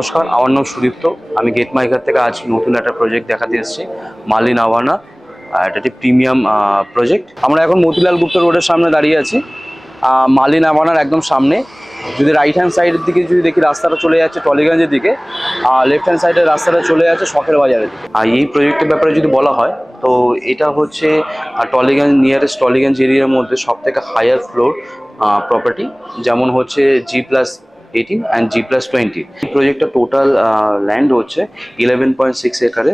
নমস্কার, আমার নাম সুদীপ্ত। আমি গেট মাইকার থেকে আজ নতুন একটা প্রজেক্ট দেখাতে এসেছি, মালি নাভানা। এটা একটি প্রিমিয়াম প্রজেক্ট। আমরা এখন মতিলাল গুপ্ত রোডের সামনে দাঁড়িয়ে আছি, মালি নাভানার একদম সামনে। যদি রাইট হ্যান্ড সাইডের দিকে যদি দেখি, রাস্তাটা চলে যাচ্ছে টলিগঞ্জের দিকে, লেফট হ্যান্ড সাইডের রাস্তাটা চলে যাচ্ছে শখের বাজারের দিকে। আর এই প্রজেক্টের ব্যাপারে যদি বলা হয়, তো এটা হচ্ছে টলিগঞ্জ, নিয়ারেস্ট টলিগঞ্জ এরিয়ার মধ্যে সব থেকে হায়ার ফ্লোর প্রপার্টি, যেমন হচ্ছে G+18 and G+20। এই প্রজেক্টটা টোটাল ল্যান্ড হচ্ছে 11.6 একরে,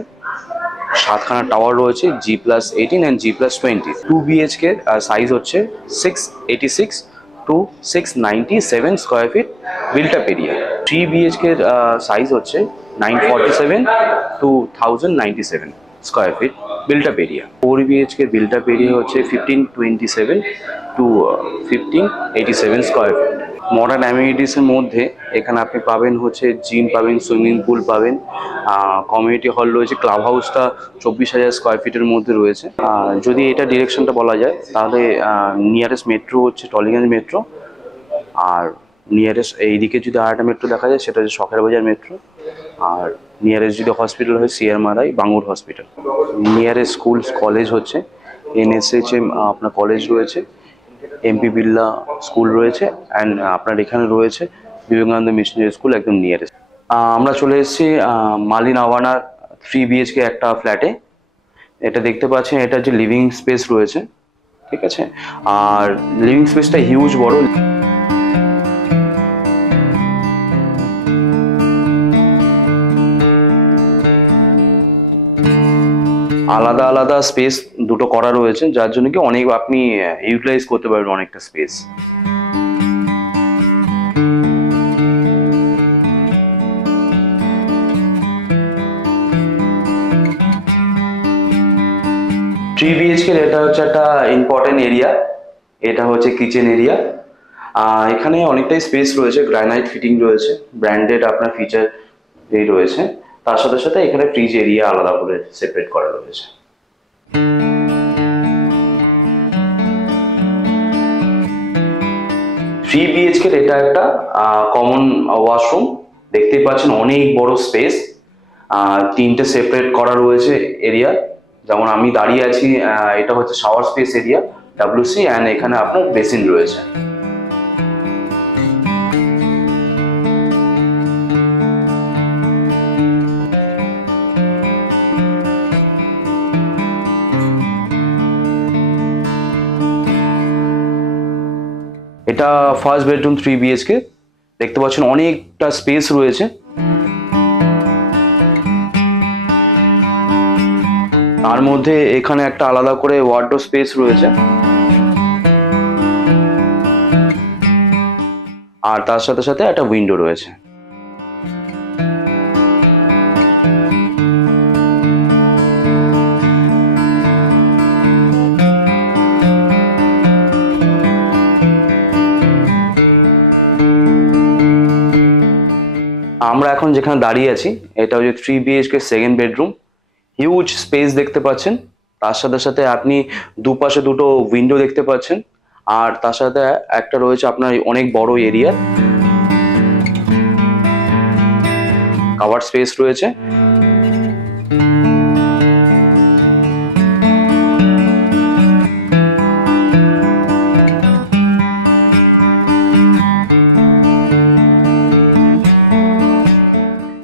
7খানা টাওয়ার রয়েছে G+18 and G+20। 2 BHK size হচ্ছে 686 to 697 square feet built up area. 3 BHK size হচ্ছে 947 to 1097 square feet built up area. 4 BHK built up area হচ্ছে 1527 to 1587 স্কোয়ার ফিট। মডার্ন অ্যামিনিটিসের মধ্যে এখানে আপনি পাবেন হচ্ছে জিম পাবেন, সুইমিং পুল পাবেন, কমিউনিটি হল রয়েছে। ক্লাব হাউসটা 24,000 স্কোয়ার ফিটের মধ্যে রয়েছে। যদি এটা ডিরেকশনটা বলা যায়, তাহলে নিয়ারেস্ট মেট্রো হচ্ছে টলিগঞ্জ মেট্রো, আর নিয়ারেস্ট এইদিকে যদি আরেকটা মেট্রো দেখা যায়, সেটা হচ্ছে শখের বাজার মেট্রো। আর নিয়ারেস্ট যদি হসপিটাল হয়, CRMRI Bangur hospital. Nearest school college হচ্ছে NSHM আপনার কলেজ রয়েছে, MP বিড়লা স্কুল রয়েছে, অ্যান্ড আপনার এখানে রয়েছে বিবেকানন্দ মিশনারি স্কুল একদম নিয়ারেস্ট। আমরা চলে এসেছি মালি নাভানার 3 BHK একটা ফ্ল্যাটে। এটা দেখতে পাচ্ছেন, এটা যে লিভিং স্পেস রয়েছে, ঠিক আছে। আর লিভিং স্পেসটা হিউজ বড়। আলাদা আলাদা স্পেস দুটো করা রয়েছে, যার জন্য কি অনেক আপনি ইউটিলাইজ করতে পারবেন অনেকটা স্পেস। থ্রি BHK এটা হচ্ছে একটা ইম্পর্টেন্ট এরিয়া। এটা হচ্ছে কিচেন এরিয়া। এখানে অনেকটাই স্পেস রয়েছে, গ্রানাইট ফিটিং রয়েছে, ব্র্যান্ডেড আপনার ফিচার এই রয়েছে। তার সাথে সাথে এখানে ফ্রিজ এরিয়া আলাদা করে সেপারেট করা রয়েছে। 3 BHK এটা একটা কমন ওয়াশরুম। দেখতেই পাচ্ছেন অনেক বড় স্পেস, 3টে সেপারেট করা রয়েছে এরিয়া। যেমন আমি দাঁড়িয়ে আছি, এটা হচ্ছে shower space area WC, and এখানে আপনার বেসিন রয়েছে। এটা ফার্স্ট বেডরুম 3 BHK। দেখতে পাচ্ছেন অনেকটা স্পেস রয়েছে। তার মধ্যে এখানে একটা আলাদা করে ওয়ার্ডরোব স্পেস রয়েছে, আর তার সাথে সাথে একটা উইন্ডো রয়েছে। আমরা এখন যেখানে দাঁড়িয়ে আছি, এটা হচ্ছে 3 BHK second bedroom. Huge space দেখতে পাচ্ছেন। তার সাথে সাথে আপনি দুপাশে দুটো উইন্ডো দেখতে পাচ্ছেন, আর তার সাথে একটা রয়েছে আপনার অনেক বড় এরিয়া কভার স্পেস রয়েছে।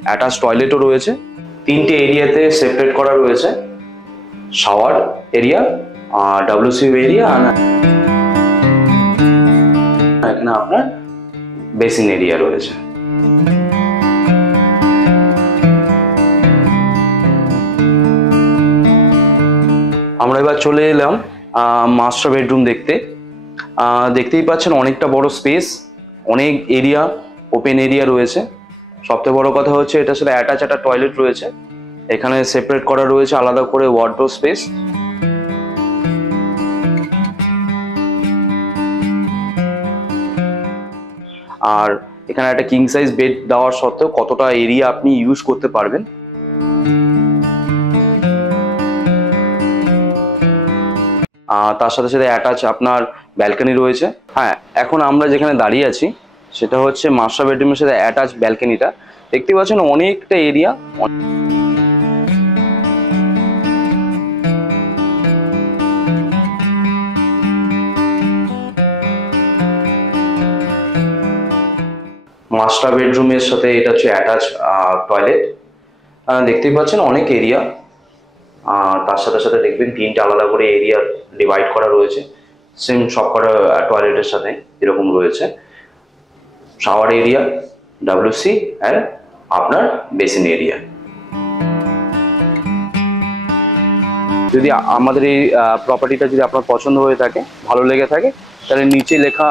অ্যাটাচ টয়লেটও রয়েছে। 3টে এরিয়াতে সেপারেট করা রয়েছে, শাওয়ার এরিয়া, WC এরিয়া, আর এখানে আপনার বেসিন এরিয়া রয়েছে। আমরা এবার চলে এলাম মাস্টার বেডরুম দেখতে। দেখতেই পাচ্ছেন অনেকটা বড় স্পেস, অনেক এরিয়া, ওপেন এরিয়া রয়েছে। সবথেকে বড় কথা হচ্ছে এটার সাথে অ্যাটাচ একটা টয়লেট রয়েছে। এখানে সেপারেট করা রয়েছে আলাদা করে ওয়ার্ডরোব স্পেস। আর এখানে একটা কিং সাইজ বেড দেওয়ার সত্ত্বেও কতটা এরিয়া আপনি ইউজ করতে পারবেন। তার সাথে সাথে অ্যাটাচ আপনার ব্যালকনি রয়েছে। হ্যাঁ, এখন আমরা যেখানে দাঁড়িয়ে আছি সেটা হচ্ছে মাস্টার বেডরুমের সাথে অ্যাটাচ ব্যালকনিটা। দেখতে পাচ্ছেন অনেকটা এরিয়া। মাস্টার বেডরুমের সাথে এটা হচ্ছে অ্যাটাচ টয়লেট। দেখতেই পাচ্ছেন অনেক এরিয়া। তার সাথে সাথে দেখবেন 3টে আলাদা করে এরিয়া ডিভাইড করা রয়েছে, সেম সব কটা টয়লেটের সাথে এরকম রয়েছে। শাওয়ার এরিয়া, WC অ্যান্ড আপনার বেসিন এরিয়া। যদি আমাদের এই প্রপার্টিটা যদি আপনার পছন্দ হয়ে থাকে, ভালো লেগে থাকে, তাহলে নিচে লেখা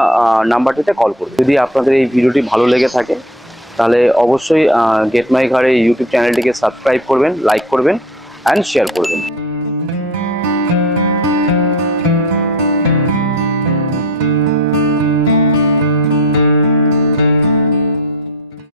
নাম্বারটিতে কল করুন। যদি আপনাদের এই ভিডিওটি ভালো লেগে থাকে তাহলে অবশ্যই গেট মাই ঘর এই ইউটিউব চ্যানেলটিকে সাবস্ক্রাইব করবেন, লাইক করবেন অ্যান্ড শেয়ার করবেন।